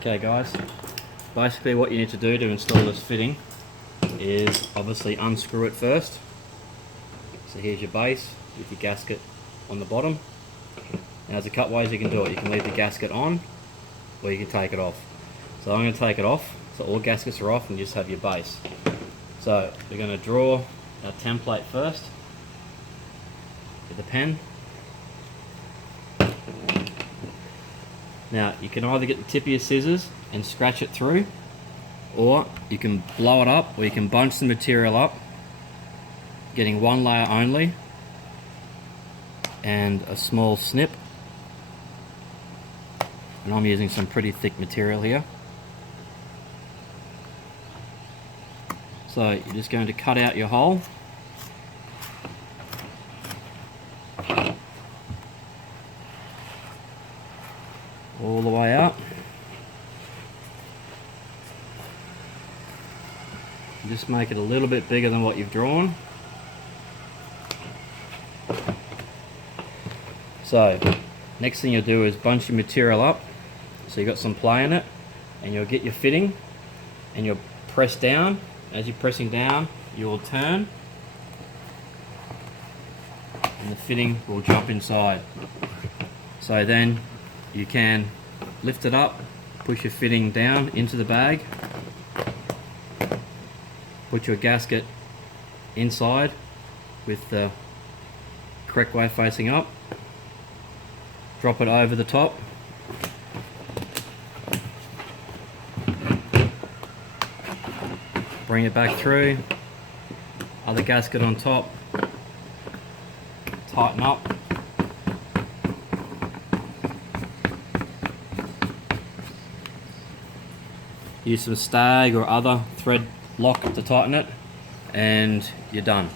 Okay guys, basically what you need to do to install this fitting is obviously unscrew it first. So here's your base with your gasket on the bottom. Now there's a couple ways you can do it. You can leave the gasket on or you can take it off. So I'm going to take it off, so all gaskets are off and you just have your base. So we're going to draw our template first with the pen. Now you can either get the tip of your scissors and scratch it through, or you can blow it up, or you can bunch the material up, getting one layer only and a small snip. And I'm using some pretty thick material here. So you're just going to cut out your hole. All the way out. Just make it a little bit bigger than what you've drawn. So next thing you'll do is bunch your material up so you've got some play in it, and you'll get your fitting and you'll press down. As you're pressing down, you will turn and the fitting will jump inside. So then you can lift it up, push your fitting down into the bag, put your gasket inside with the correct way facing up, drop it over the top, bring it back through, other gasket on top, tighten up, use some stag or other thread lock to tighten it, and you're done.